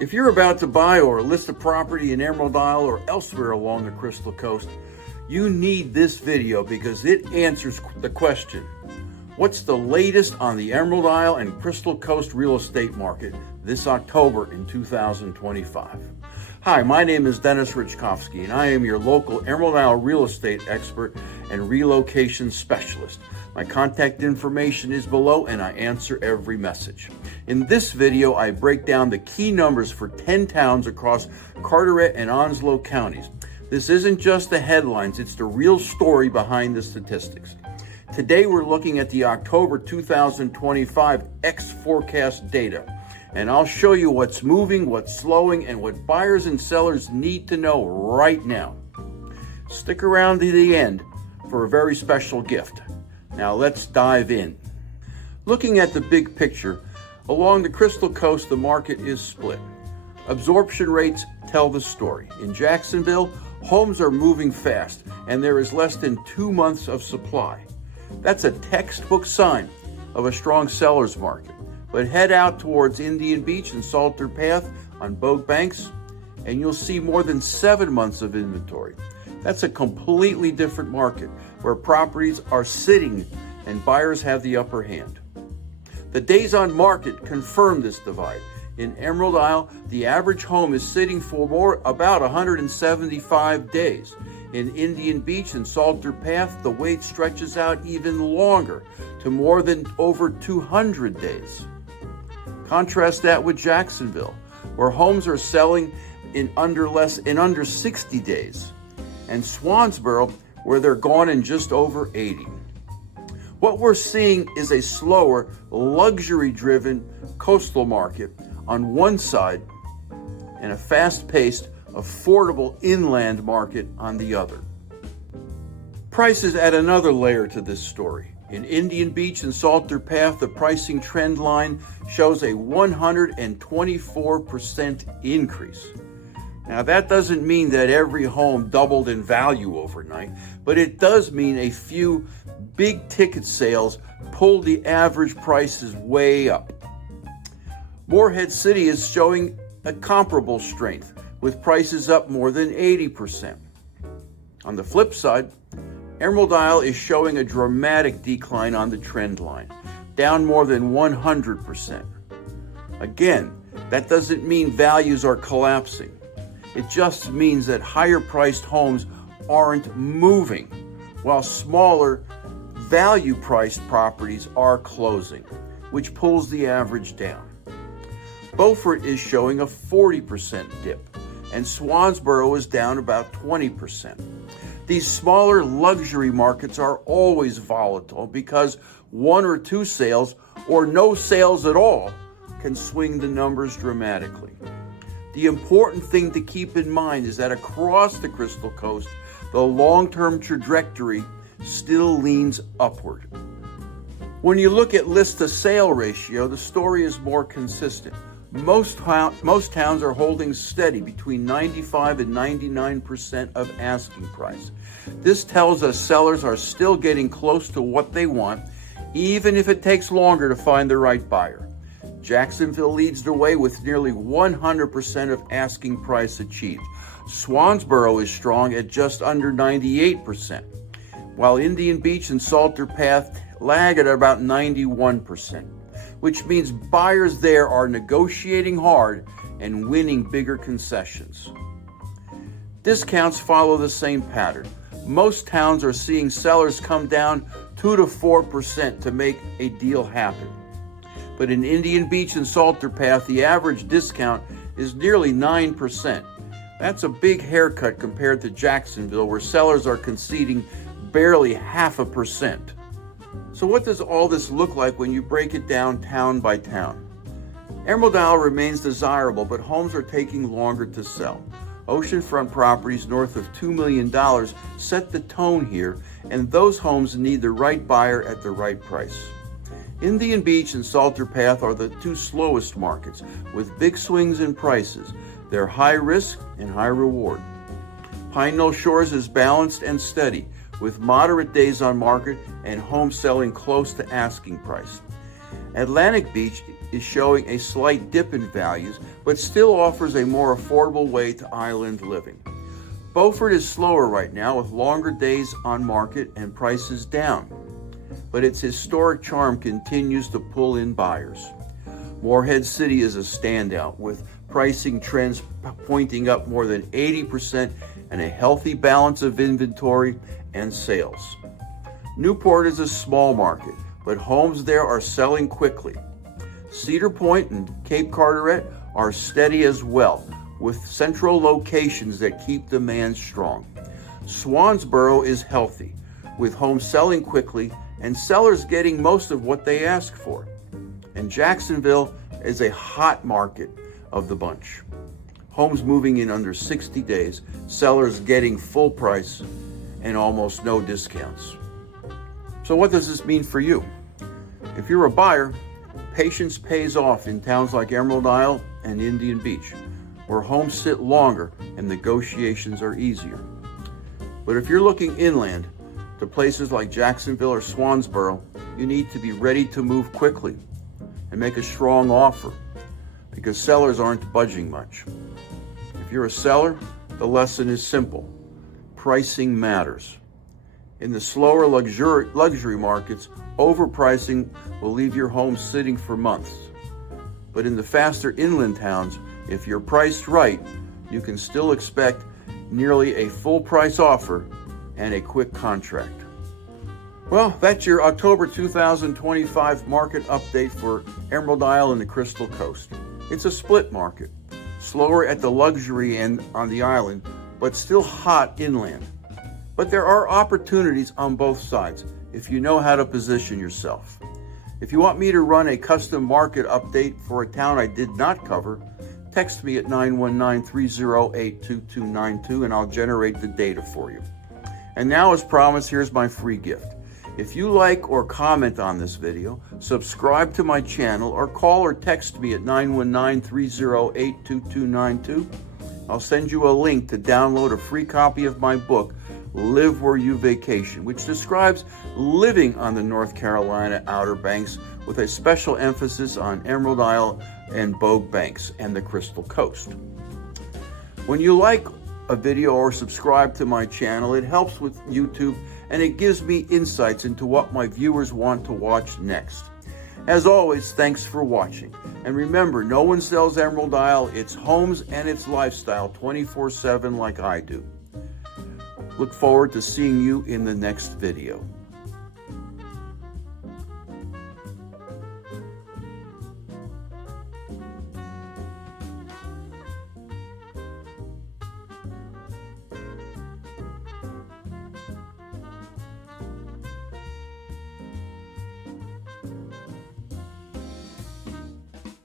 If you're about to buy or list a property in Emerald Isle or elsewhere along the Crystal Coast, you need this video because it answers the question, what's the latest on the Emerald Isle and Crystal Coast real estate market this October in 2025? Hi, my name is Dennis Richkovsky, and I am your local Emerald Isle real estate expert and relocation specialist. My contact information is below, and I answer every message. In this video, I break down the key numbers for 10 towns across Carteret and Onslow counties. This isn't just the headlines, it's the real story behind the statistics. Today, we're looking at the October 2025 X-Forecast data. And I'll show you what's moving, what's slowing, and what buyers and sellers need to know right now. Stick around to the end for a very special gift. Now let's dive in. Looking at the big picture, along the Crystal Coast, the market is split. Absorption rates tell the story. In Jacksonville, homes are moving fast, and there is less than 2 months of supply. That's a textbook sign of a strong seller's market. But head out towards Indian Beach and Salter Path on both banks, and you'll see more than 7 months of inventory. That's a completely different market where properties are sitting and buyers have the upper hand. The days on market confirm this divide. In Emerald Isle, the average home is sitting for about 175 days. In Indian Beach and Salter Path, the wait stretches out even longer to more than over 200 days. Contrast that with Jacksonville, where homes are selling in under 60 days, and Swansboro, where they're gone in just over 80. What we're seeing is a slower, luxury-driven coastal market on one side and a fast-paced, affordable inland market on the other. Prices add another layer to this story. In Indian Beach and Salter Path, the pricing trend line shows a 124% increase. Now, that doesn't mean that every home doubled in value overnight, but it does mean a few big ticket sales pulled the average prices way up. Morehead City is showing a comparable strength, with prices up more than 80%. On the flip side, Emerald Isle is showing a dramatic decline on the trend line, down more than 100%. Again, that doesn't mean values are collapsing. It just means that higher priced homes aren't moving, while smaller value priced properties are closing, which pulls the average down. Beaufort is showing a 40% dip, and Swansboro is down about 20%. These smaller luxury markets are always volatile because 1 or 2 sales or no sales at all can swing the numbers dramatically. The important thing to keep in mind is that across the Crystal Coast, the long-term trajectory still leans upward. When you look at list-to-sale ratio, the story is more consistent. Most towns are holding steady between 95 and 99% of asking price. This tells us sellers are still getting close to what they want, even if it takes longer to find the right buyer. Jacksonville leads the way with nearly 100% of asking price achieved. Swansboro is strong at just under 98%, while Indian Beach and Salter Path lag at about 91%. Which means buyers there are negotiating hard and winning bigger concessions. Discounts follow the same pattern. Most towns are seeing sellers come down 2 to 4% to make a deal happen. But in Indian Beach and Salter Path, the average discount is nearly 9%. That's a big haircut compared to Jacksonville, where sellers are conceding barely 0.5%. So what does all this look like when you break it down town by town? Emerald Isle remains desirable, but homes are taking longer to sell. Oceanfront properties north of $2 million set the tone here, and those homes need the right buyer at the right price. Indian Beach and Salter Path are the 2 slowest markets, with big swings in prices. They're high risk and high reward. Pine Knoll Shores is balanced and steady, with moderate days on market and homes selling close to asking price. Atlantic Beach is showing a slight dip in values, but still offers a more affordable way to island living. Beaufort is slower right now with longer days on market and prices down, but its historic charm continues to pull in buyers. Morehead City is a standout with pricing trends pointing up more than 80% and a healthy balance of inventory and sales. Newport is a small market, but homes there are selling quickly. Cedar Point and Cape Carteret are steady as well, with central locations that keep demand strong. Swansboro is healthy, with homes selling quickly and sellers getting most of what they ask for. And Jacksonville is a hot market of the bunch. Homes moving in under 60 days, sellers getting full price and almost no discounts. So what does this mean for you? If you're a buyer, patience pays off in towns like Emerald Isle and Indian Beach, where homes sit longer and negotiations are easier. But if you're looking inland to places like Jacksonville or Swansboro, you need to be ready to move quickly and make a strong offer because sellers aren't budging much. If you're a seller, the lesson is simple. Pricing matters. In the slower luxury markets, overpricing will leave your home sitting for months. But in the faster inland towns, if you're priced right, you can still expect nearly a full price offer and a quick contract. Well, that's your October 2025 market update for Emerald Isle and the Crystal Coast. It's a split market, slower at the luxury end on the island, but still hot inland. But there are opportunities on both sides if you know how to position yourself. If you want me to run a custom market update for a town I did not cover, text me at 919-308-2292 and I'll generate the data for you. And now, as promised, here's my free gift. If you like or comment on this video, subscribe to my channel or call or text me at 919-308-2292. I'll send you a link to download a free copy of my book, Live Where You Vacation, which describes living on the North Carolina Outer Banks with a special emphasis on Emerald Isle and Bogue Banks and the Crystal Coast. When you like a video or subscribe to my channel, it helps with YouTube and it gives me insights into what my viewers want to watch next. As always, thanks for watching. And remember, no one sells Emerald Isle, its homes and its lifestyle 24/7 like I do. Look forward to seeing you in the next video.